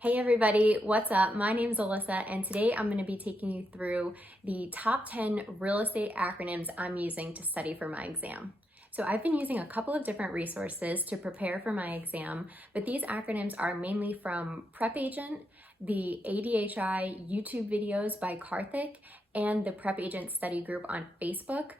Hey everybody, what's up? My name is Alyssa and today I'm going to be taking you through the top 10 real estate acronyms I'm using to study for my exam. So I've been using a couple of different resources to prepare for my exam, but these acronyms are mainly from Prep Agent, the ADHI YouTube videos by Karthik, and the Prep Agent study group on Facebook,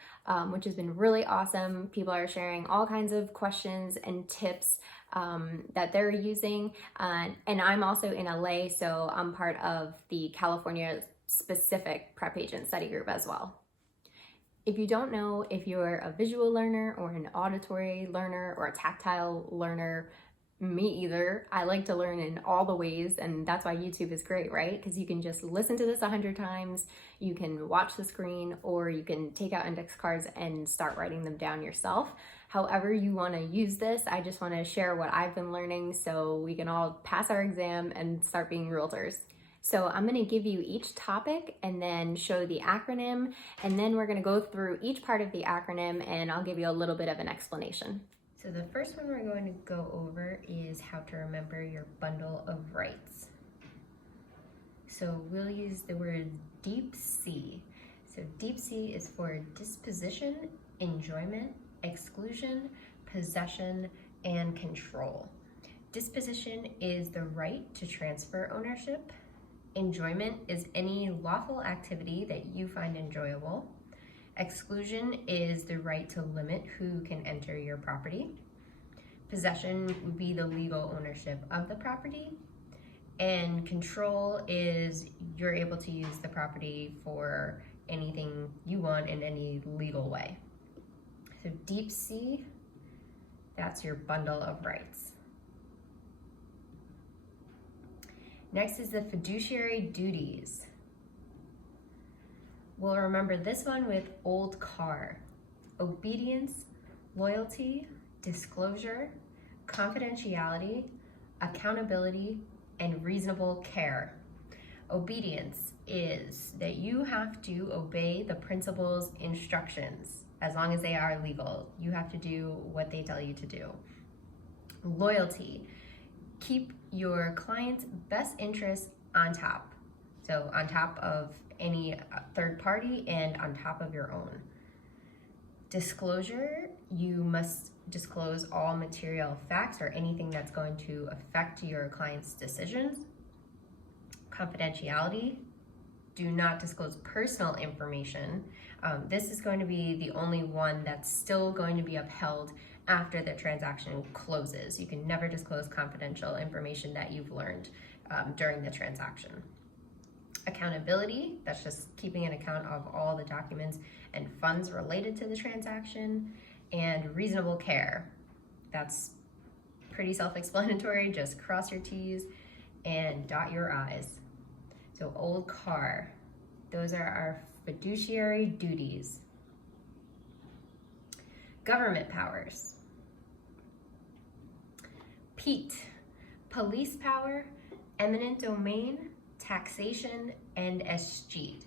which has been really awesome. People are sharing all kinds of questions and tips that they're using. And I'm also in LA, so I'm part of the California specific Prep Agent study group as well. If you don't know if you're a visual learner or an auditory learner or a tactile learner, me either. I like to learn in all the ways, and that's why YouTube is great, right? Because you can just listen to this 100 times, you can watch the screen, or you can take out index cards and start writing them down yourself. However you want to use this, I just want to share what I've been learning so we can all pass our exam and start being realtors. So I'm going to give you each topic and then show the acronym, and then we're going to go through each part of the acronym and I'll give you a little bit of an explanation. So the first one we're going to go over is how to remember your bundle of rights. So we'll use the word deep C. So deep C is for disposition, enjoyment, exclusion, possession, and control. Disposition is the right to transfer ownership. Enjoyment is any lawful activity that you find enjoyable. Exclusion is the right to limit who can enter your property. Possession would be the legal ownership of the property. And control is you're able to use the property for anything you want in any legal way. So deep C, that's your bundle of rights. Next is the fiduciary duties. We'll remember this one with old car. Obedience, loyalty, disclosure, confidentiality, accountability, and reasonable care. Obedience is that you have to obey the principal's instructions as long as they are legal. You have to do what they tell you to do. Loyalty, keep your client's best interests on top. So on top of any third party and on top of your own. Disclosure, you must disclose all material facts or anything that's going to affect your client's decisions. Confidentiality, do not disclose personal information. This is going to be the only one that's still going to be upheld after the transaction closes. You can never disclose confidential information that you've learned during the transaction. Accountability, that's just keeping an account of all the documents and funds related to the transaction. And reasonable care, that's pretty self-explanatory, just cross your T's and dot your I's. So old car, those are our fiduciary duties. Government powers. PETE, police power, eminent domain, taxation, and Escheat.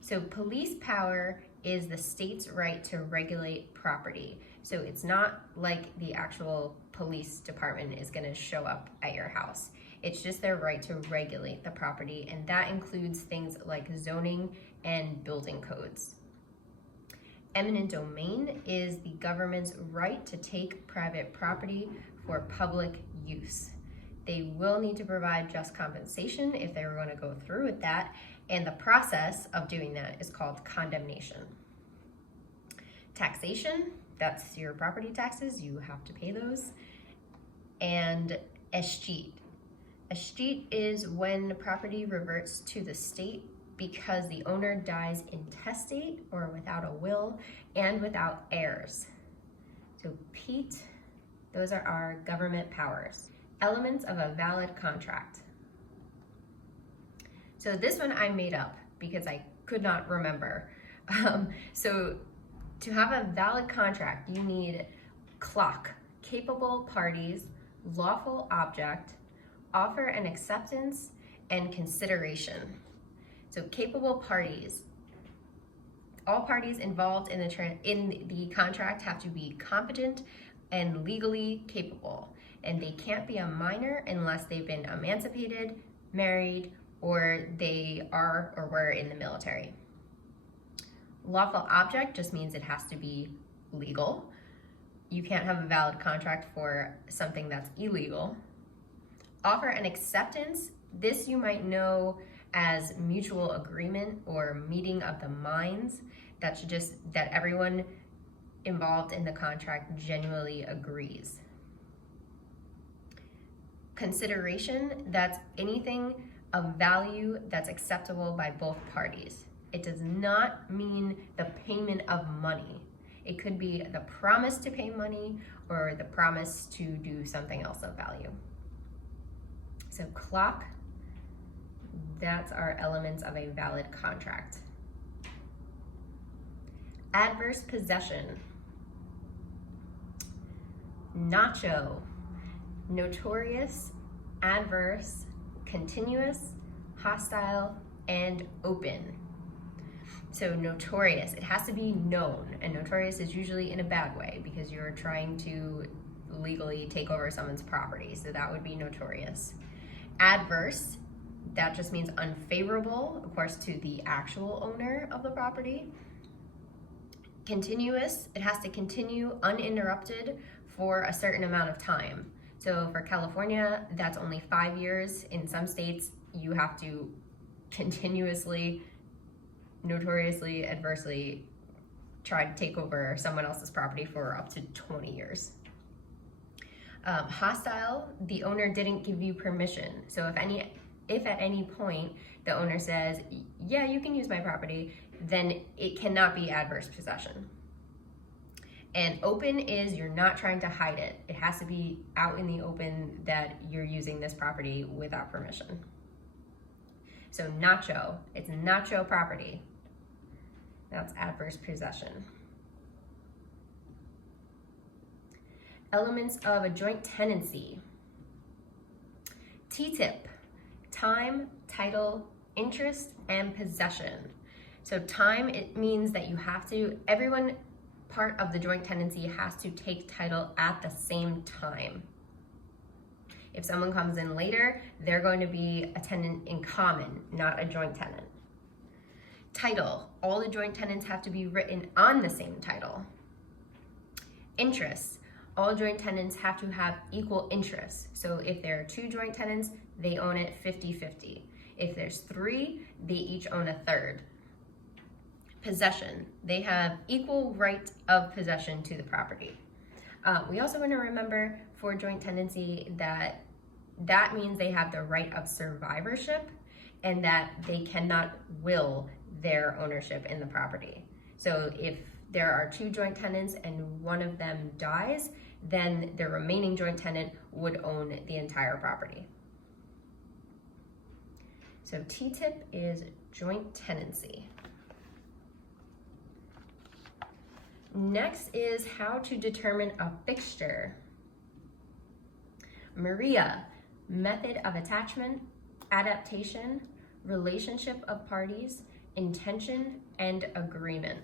So police power is the state's right to regulate property. So it's not like the actual police department is going to show up at your house. It's just their right to regulate the property, and that includes things like zoning and building codes. Eminent domain is the government's right to take private property for public use. They will need to provide just compensation if they were going to go through with that, and the process of doing that is called condemnation. Taxation, that's your property taxes, you have to pay those. And escheat. Escheat is when the property reverts to the state because the owner dies intestate or without a will and without heirs. So PETE, those are our government powers. Elements of a valid contract. So this one I made up because I could not remember. So to have a valid contract, you need clock, capable parties, lawful object, offer and acceptance, and consideration. So capable parties. All parties involved in the contract have to be competent and legally capable, and they can't be a minor unless they've been emancipated, married, or they are or were in the military. Lawful object just means it has to be legal. You can't have a valid contract for something that's illegal. Offer and acceptance, this you might know as mutual agreement or meeting of the minds. That everyone involved in the contract genuinely agrees. Consideration, that's anything of value that's acceptable by both parties. It does not mean the payment of money. It could be the promise to pay money or the promise to do something else of value. So clock, that's our elements of a valid contract. Adverse possession. Nacho, notorious, adverse, continuous, hostile, and open. So notorious, it has to be known, and notorious is usually in a bad way because you're trying to legally take over someone's property, so that would be notorious. Adverse, that just means unfavorable, of course, to the actual owner of the property. Continuous, it has to continue uninterrupted for a certain amount of time. So for California, that's only 5 years. In some states, you have to continuously, notoriously, adversely try to take over someone else's property for up to 20 years. Hostile, the owner didn't give you permission. So if at any point the owner says, yeah, you can use my property, then it cannot be adverse possession. And open is you're not trying to hide it. It has to be out in the open that you're using this property without permission. So nacho, it's nacho property. That's adverse possession. Elements of a joint tenancy. T-tip, time, title, interest, and possession. So time, it means that you have to, everyone part of the joint tenancy has to take title at the same time. If someone comes in later, they're going to be a tenant in common, not a joint tenant. Title, all the joint tenants have to be written on the same title. Interests, all joint tenants have to have equal interests. So if there are 2 joint tenants, they own it 50-50. If there's 3, they each own a third. Possession, they have equal right of possession to the property. We also want to remember for joint tenancy that means they have the right of survivorship and that they cannot will their ownership in the property. So if there are 2 joint tenants and one of them dies, then the remaining joint tenant would own the entire property. So T-tip is joint tenancy. Next is how to determine a fixture. Maria, method of attachment, adaptation, relationship of parties, intention, and agreement.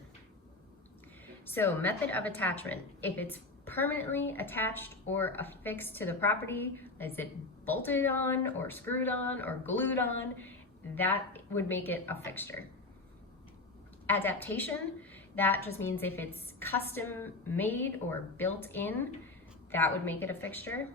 So method of attachment, if it's permanently attached or affixed to the property, is it bolted on or screwed on or glued on, that would make it a fixture. Adaptation, that just means if it's custom made or built in, that would make it a fixture.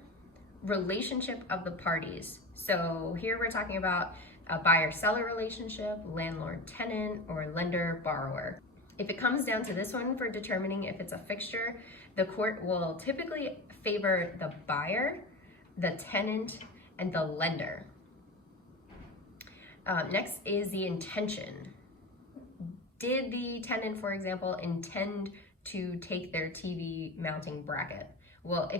Relationship of the parties. So here we're talking about a buyer-seller relationship, landlord-tenant, or lender-borrower. If it comes down to this one for determining if it's a fixture, the court will typically favor the buyer, the tenant, and the lender. Next is the intention. Did the tenant, for example, intend to take their TV mounting bracket? Well,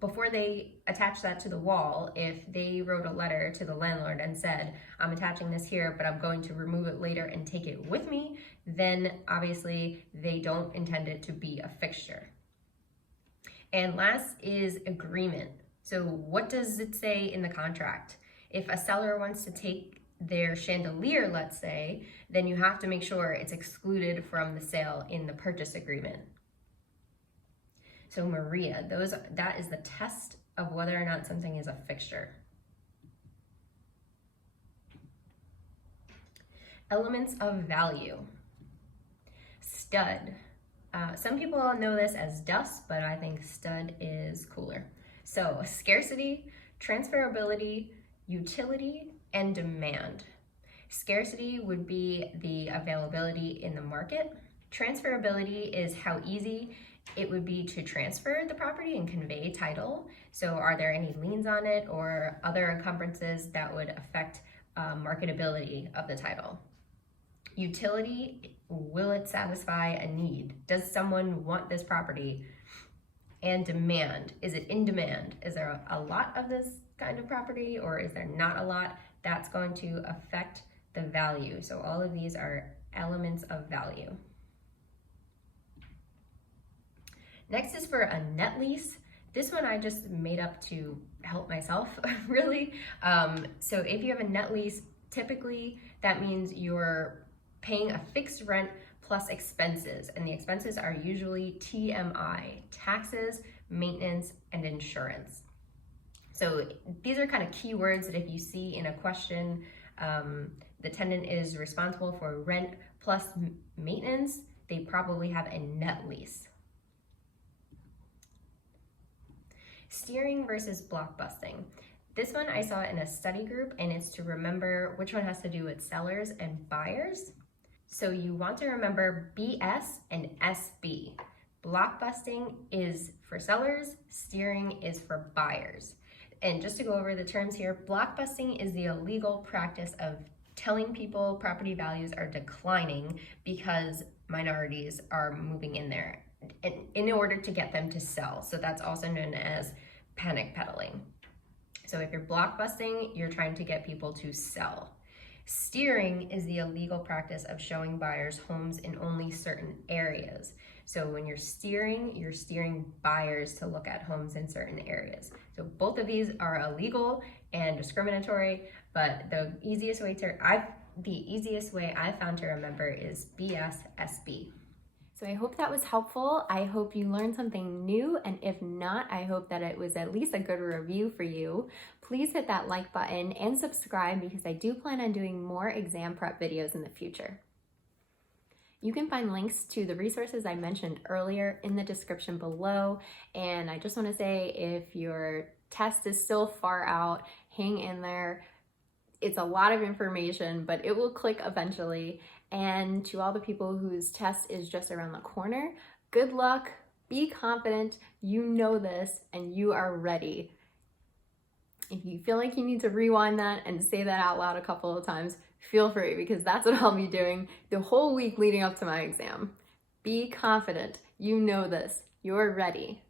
before they attach that to the wall, if they wrote a letter to the landlord and said, I'm attaching this here, but I'm going to remove it later and take it with me, then obviously they don't intend it to be a fixture. And last is agreement. So what does it say in the contract? If a seller wants to take their chandelier, let's say, then you have to make sure it's excluded from the sale in the purchase agreement. So Maria, that is the test of whether or not something is a fixture. Elements of value. Stud. Some people know this as dust, but I think stud is cooler. So scarcity, transferability, utility, and demand. Scarcity would be the availability in the market. Transferability is how easy it would be to transfer the property and convey title. So are there any liens on it or other encumbrances that would affect marketability of the title? Utility, will it satisfy a need? Does someone want this property? And demand, is it in demand? Is there a lot of this kind of property or is there not a lot? That's going to affect the value. So all of these are elements of value. Next is for a net lease. This one I just made up to help myself, really. So if you have a net lease, typically that means you're paying a fixed rent plus expenses, and the expenses are usually TMI, taxes, maintenance, and insurance. So these are kind of keywords that if you see in a question, the tenant is responsible for rent plus maintenance, they probably have a net lease. Steering versus blockbusting. This one I saw in a study group, and it's to remember which one has to do with sellers and buyers. So you want to remember BS and SB. Blockbusting is for sellers, steering is for buyers. And just to go over the terms here, blockbusting is the illegal practice of telling people property values are declining because minorities are moving in there in order to get them to sell. So that's also known as panic peddling. So if you're blockbusting, you're trying to get people to sell. Steering is the illegal practice of showing buyers homes in only certain areas. So when you're steering buyers to look at homes in certain areas. So both of these are illegal and discriminatory, but the easiest way I found to remember is BSSB. So I hope that was helpful. I hope you learned something new, and if not, I hope that it was at least a good review for you. Please hit that like button and subscribe because I do plan on doing more exam prep videos in the future. You can find links to the resources I mentioned earlier in the description below, and I just want to say if your test is still far out, hang in there. It's a lot of information, but it will click eventually. And to all the people whose test is just around the corner, good luck, be confident, you know this, and you are ready. If you feel like you need to rewind that and say that out loud a couple of times, feel free, because that's what I'll be doing the whole week leading up to my exam. Be confident, you know this, you're ready.